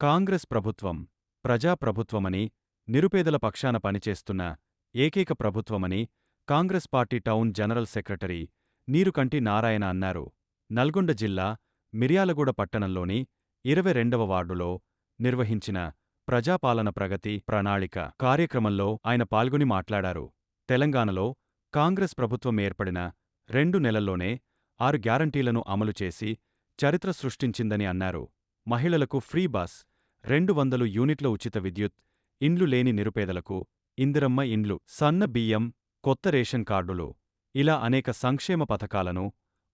కాంగ్రెస్ ప్రభుత్వం ప్రజాప్రభుత్వమని, నిరుపేదల పక్షాన పనిచేస్తున్న ఏకైక ప్రభుత్వమని Congress party town general secretary Neerukanti Narayana అన్నారు. నల్గొండ జిల్లా మిర్యాలగూడ పట్టణంలోని 22వ వార్డులో నిర్వహించిన ప్రజాపాలన ప్రగతి ప్రణాళిక కార్యక్రమంలో ఆయన పాల్గొని మాట్లాడారు. తెలంగాణలో కాంగ్రెస్ ప్రభుత్వం ఏర్పడిన 2 నెలల్లోనే 6 గ్యారంటీలను అమలు చేసి చరిత్ర సృష్టించిందని అన్నారు. మహిళలకు ఫ్రీ బస్, 200 యూనిట్ల ఉచిత విద్యుత్, ఇండ్లు లేని నిరుపేదలకు ఇందిరమ్మ ఇండ్లు, సన్న బియ్యం, కొత్త రేషన్ కార్డులు ఇలా అనేక సంక్షేమ పథకాలను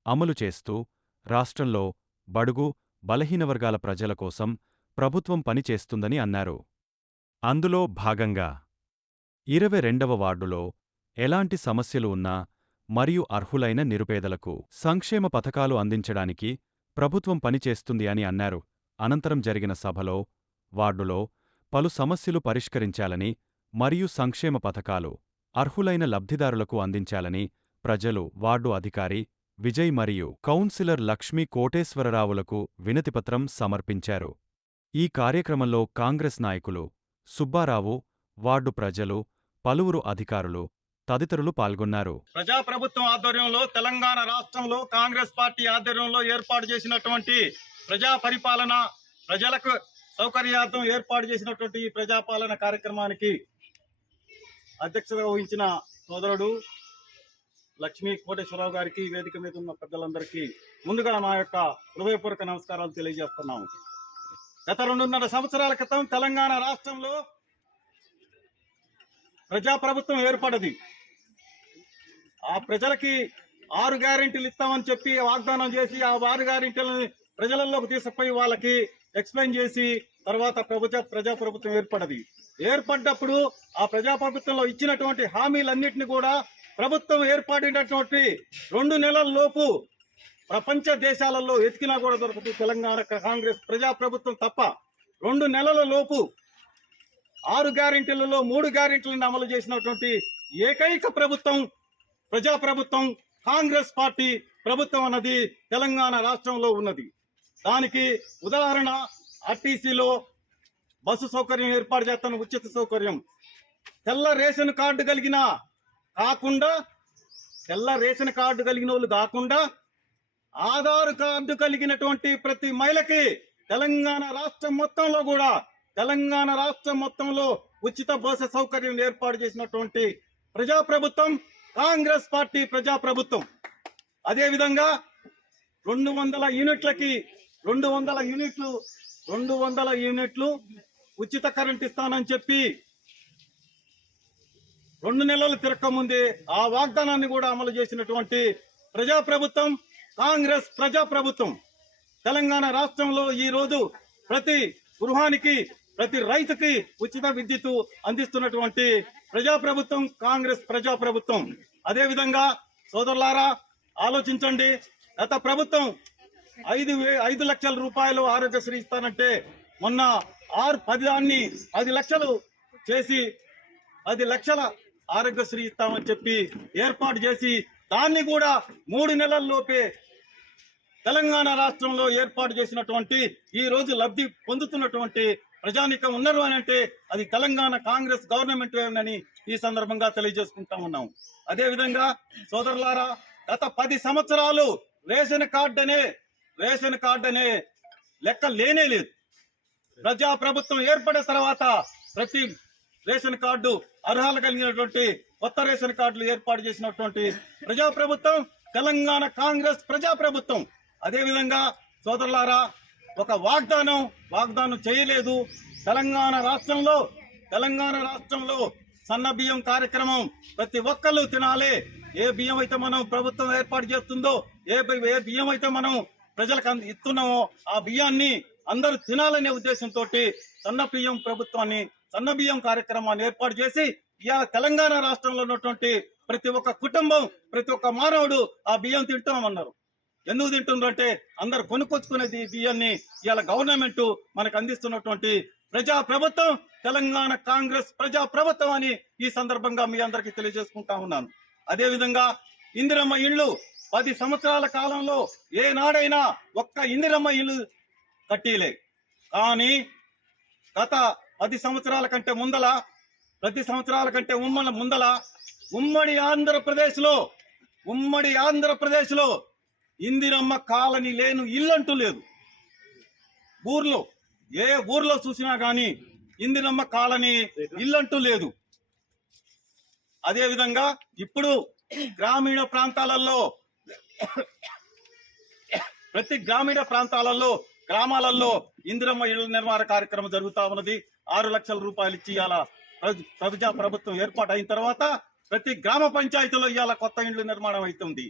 అమలు చేస్తూ రాష్ట్రంలో బడుగు, బలహీనవర్గాల ప్రజల కోసం ప్రభుత్వం పనిచేస్తుందని అన్నారు. అందులో భాగంగా 22వ వార్డులో ఎలాంటి సమస్యలు ఉన్నా మరియు అర్హులైన నిరుపేదలకు సంక్షేమ పథకాలు అందించడానికి ప్రభుత్వం పనిచేస్తుంది అని అన్నారు. అనంతరం జరిగిన సభలో వార్డులో పలు సమస్యలు పరిష్కరించాలని మరియు సంక్షేమ పథకాలు అర్హులైన లబ్ధిదారులకు అందించాలని ప్రజలు వార్డు అధికారి విజయ్ మరియు కౌన్సిలర్ లక్ష్మీ కోటేశ్వరరావులకు వినతిపత్రం సమర్పించారు. ఈ కార్యక్రమంలో కాంగ్రెస్ నాయకులు సుబ్బారావు, వార్డు ప్రజలు, పలువురు అధికారులు తదితరులు పాల్గొన్నారు. ప్రజాప్రభుత్వం ఆధ్వర్యంలో తెలంగాణ రాష్ట్రంలో కాంగ్రెస్ పార్టీ ఆధ్వర్యంలో ఏర్పాటు చేసినటువంటి ప్రజా పరిపాలన, ప్రజలకు సౌకర్యార్థం ఏర్పాటు చేసినటువంటి ఈ ప్రజాపాలన కార్యక్రమానికి అధ్యక్షత వహించిన సోదరుడు లక్ష్మీ కోటేశ్వరరావు గారికి, వేదిక మీద ఉన్న పెద్దలందరికీ ముందుగా నా యొక్క హృదయపూర్వక నమస్కారాలు తెలియజేస్తున్నాము. గత 2.5 సంవత్సరాల క్రితం తెలంగాణ రాష్ట్రంలో ప్రజాప్రభుత్వం ఏర్పడది. ఆ ప్రజలకి 6 గ్యారెంటీలు ఇస్తామని చెప్పి వాగ్దానం చేసి ఆ 6 గ్యారెంటీలను ప్రజలలోకి తీసుకుపోయి వాళ్ళకి ఎక్స్ప్లెయిన్ చేసి తర్వాత ప్రజాప్రభుత్వం ఏర్పడది. ఏర్పడ్డప్పుడు ఆ ప్రజాప్రభుత్వంలో ఇచ్చినటువంటి హామీలన్నింటినీ కూడా ప్రభుత్వం ఏర్పడినటువంటి 2 నెలల లోపు ప్రపంచ దేశాలలో ఎతికినా కూడా దొరకదు తెలంగాణ కాంగ్రెస్ ప్రజాప్రభుత్వం తప్ప. 2 నెలల లోపు 6 గ్యారెంటీలలో 3 గ్యారెంటీలను అమలు చేసినటువంటి ఏకైక ప్రభుత్వం ప్రజాప్రభుత్వం కాంగ్రెస్ పార్టీ ప్రభుత్వం అన్నది తెలంగాణ రాష్ట్రంలో ఉన్నది. దానికి ఉదాహరణ ఆర్టీసీలో బస్సు సౌకర్యం ఏర్పాటు చేస్తున్న ఉచిత సౌకర్యం. తెల్ల రేషన్ కార్డు కలిగిన వాళ్ళు కాకుండా ఆధార్ కార్డు కలిగినటువంటి ప్రతి మహిళకి తెలంగాణ రాష్ట్రం మొత్తంలో ఉచిత బస్సు సౌకర్యం ఏర్పాటు చేసినటువంటి ప్రజాప్రభుత్వం కాంగ్రెస్ పార్టీ ప్రజాప్రభుత్వం. అదేవిధంగా 200 యూనిట్లు ఉచిత కరెంట్ ఇస్తానని చెప్పి 2 నెలలు తిరగకముందే ఆ వాగ్దానాన్ని కూడా అమలు చేసినటువంటి ప్రజాప్రభుత్వం కాంగ్రెస్ ప్రజాప్రభుత్వం. తెలంగాణ రాష్ట్రంలో ఈ రోజు ప్రతి గృహానికి, ప్రతి రైతుకి ఉచిత విద్యుత్ అందిస్తున్నటువంటి ప్రజాప్రభుత్వం కాంగ్రెస్ ప్రజాప్రభుత్వం. అదేవిధంగా సోదరులారా ఆలోచించండి, గత ప్రభుత్వం 5 లక్షల రూపాయలు ఆరోగ్యశ్రీ ఇస్తానంటే మొన్న 10 లక్షలు చేసి 10 లక్షల ఆరోగ్యశ్రీ ఇస్తామని చెప్పి ఏర్పాటు చేసి దాన్ని కూడా 3 నెలల లోపే తెలంగాణ రాష్ట్రంలో ఏర్పాటు చేసినటువంటి ఈ రోజు లబ్ధి పొందుతున్నటువంటి ప్రజానీకం ఉన్నారు అని అంటే అది తెలంగాణ కాంగ్రెస్ గవర్నమెంట్ అని ఈ సందర్భంగా తెలియజేసుకుంటా ఉన్నాం. అదేవిధంగా సోదరులారా గత 10 సంవత్సరాలు రేషన్ కార్డు అనే లెక్క లేనే లేదు. ప్రజాప్రభుత్వం ఏర్పడిన తర్వాత ప్రతి రేషన్ కార్డు అర్హత కలిగినటువంటి కొత్త రేషన్ కార్డులు ఏర్పాటు చేసినటువంటి ప్రజాప్రభుత్వం తెలంగాణ కాంగ్రెస్ ప్రజాప్రభుత్వం. అదేవిధంగా సోదరులారా ఒక వాగ్దానం చేయలేదు. తెలంగాణ రాష్ట్రంలో సన్న బియ్యం కార్యక్రమం ప్రతి ఒక్కళ్ళు తినాలి. ఏ బియ్యం అయితే మనం ప్రభుత్వం ఏర్పాటు చేస్తుందో, ఏ బియ్యం అయితే మనం ప్రజలకు ఇస్తున్నామో ఆ బియ్యాన్ని అందరూ తినాలనే ఉద్దేశంతో సన్న బియ్యం కార్యక్రమాన్ని ఏర్పాటు చేసి ఇవాళ తెలంగాణ రాష్ట్రంలో ఉన్నటువంటి ప్రతి ఒక్క కుటుంబం, ప్రతి ఒక్క మానవుడు ఆ బియ్యం తింటున్నామన్నారు. ఎందుకు తింటున్నారంటే అందరు కొనుక్కొచ్చుకునేది బియ్యాన్ని ఇవాళ గవర్నమెంట్ మనకు అందిస్తున్నటువంటి ప్రజాప్రభుత్వం తెలంగాణ కాంగ్రెస్ ప్రజాప్రభుత్వం అని ఈ సందర్భంగా మీ అందరికీ తెలియజేసుకుంటా ఉన్నాను. అదేవిధంగా ఇందిరమ్మ ఇళ్లు 10 సంవత్సరాల కాలంలో ఏనాడైనా ఒక్క ఇందిరమ్మ ఇల్లు కట్టిలే. కానీ గత 10 సంవత్సరాల కంటే ముందల ఉమ్మడి ఆంధ్రప్రదేశ్లో ఇందిరమ్మ కాలనీ లేను ఇల్లంటూ లేదు. ఏ ఊర్లో చూసినా గానీ ఇందిరమ్మ కాలనీ ఇల్లంటూ లేదు. అదేవిధంగా ఇప్పుడు గ్రామీణ ప్రాంతాలలో ప్రతి గ్రామీణ గ్రామాలలో ఇందిరమ్మ ఇళ్ల నిర్మాణ కార్యక్రమం జరుగుతా ఉన్నది. 6 లక్షల రూపాయలు ఇచ్చి ఇవాళ ప్రజా ప్రభుత్వం ఏర్పాటు అయిన తర్వాత ప్రతి గ్రామ పంచాయతీలో ఇవాళ కొత్త ఇండ్లు నిర్మాణం అవుతుంది.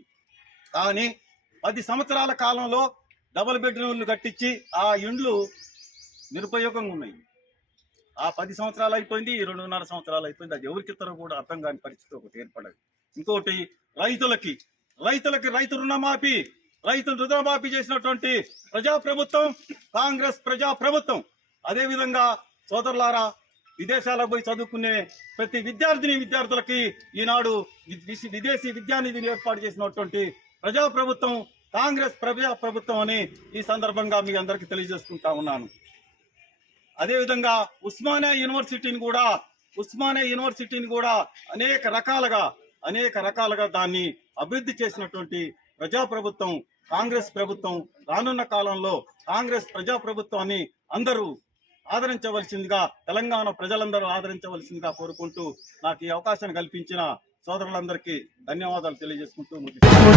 కానీ 10 సంవత్సరాల కాలంలో డబుల్ బెడ్రూమ్లు కట్టించి ఆ ఇండ్లు నిరుపయోగంగా ఉన్నాయి. ఆ 10 సంవత్సరాలు అయిపోయింది, 2.5 సంవత్సరాలు అయిపోయింది. అది ఎవరికిస్తారో కూడా అర్థం కాని పరిస్థితి ఒకటి ఏర్పడదు. ఇంకోటి రైతు రుణమాఫీ చేసినటువంటి ప్రజాప్రభుత్వం కాంగ్రెస్ ప్రజాప్రభుత్వం. అదేవిధంగా సోదరులారా, విదేశాలకు పోయి చదువుకునే ప్రతి విద్యార్థులకి ఈనాడు విదేశీ విద్యానిధిని ఏర్పాటు చేసినటువంటి ప్రజాప్రభుత్వం కాంగ్రెస్ ప్రజాప్రభుత్వం అని ఈ సందర్భంగా మీ అందరికీ తెలియజేసుకుంటా ఉన్నాను. అదేవిధంగా ఉస్మానియా యూనివర్సిటీని కూడా అనేక రకాలుగా దాన్ని అభివృద్ధి చేసినటువంటి ప్రజాప్రభుత్వం కాంగ్రెస్ ప్రభుత్వం. రానున్న కాలంలో కాంగ్రెస్ ప్రజాప్రభుత్వాన్ని అందరూ ఆదరించవలసిందిగా, తెలంగాణ ప్రజలందరూ ఆదరించవలసిందిగా కోరుకుంటూ నాకు ఈ అవకాశాన్ని కల్పించిన సోదరులందరికీ ధన్యవాదాలు తెలియజేసుకుంటూ ముగిస్తున్నాను.